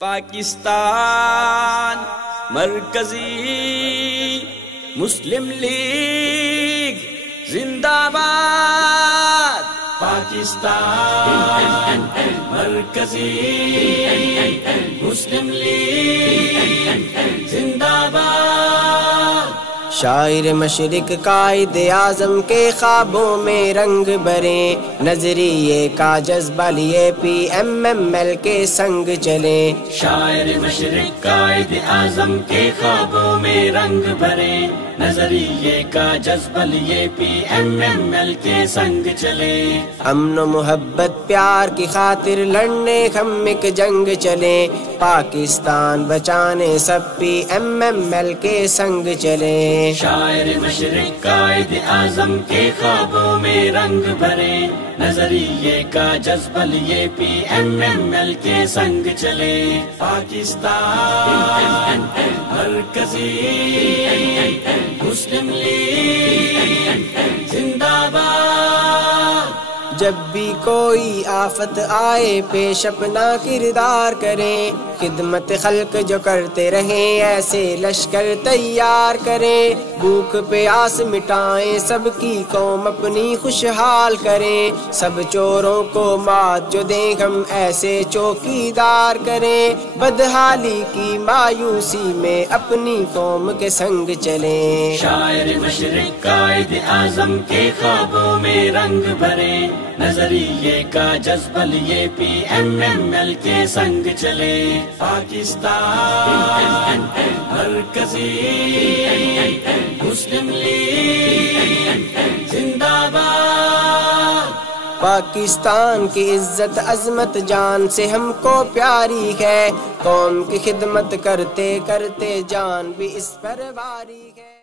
پاکستان مرکزی مسلم لیگ زندہ باد۔ پاکستان مرکزی مسلم لیگ زندہ باد۔ شاعر مشرق قائد اعظم کے خوابوں میں رنگ بھریں، نظریے کا جذبہ لیے پی ایم ایل کے سنگ چلیں۔ شاعر مشرق قائد اعظم کے خوابوں میں رنگ بھریں، نظریے کا جذبہ لیے پی ایم ایل کے سنگ چلے۔ امن و محبت پیار کی خاطر لڑنے ہم ایک جنگ چلیں، پاکستان بچانے سب پی ایم ایل کے سنگ چلیں۔ شاعر مشرق قائد اعظم کے خوابوں میں رنگ بھرے، نظریے کا جذبہ لیے پی ایم ایل کے سنگ چلے۔ پاکستان مرکزی مسلم لیگ زندہ باد۔ جب بھی کوئی آفت آئے پیش اپنا کردار کریں، خدمت خلق جو کرتے رہیں ایسے لشکر تیار کریں۔ بھوک پیاس مٹائیں سب کی قوم اپنی خوشحال کریں، سب چوروں کو مات جو دیں ہم ایسے چوکیدار کریں۔ بدحالی کی مایوسی میں اپنی قوم کے سنگ چلیں۔ شاعر مشرق قائد اعظم کے خوابوں میں رنگ بھرے، نظریے کا جذبہ لیے پی ایم ایل کے سنگ چلے۔ پاکستان مرکزی مسلم لیگ زندہ باد۔ پاکستان کی عزت عظمت جان سے ہم کو پیاری ہے، قوم کی خدمت کرتے کرتے جان بھی اس پر واری ہے۔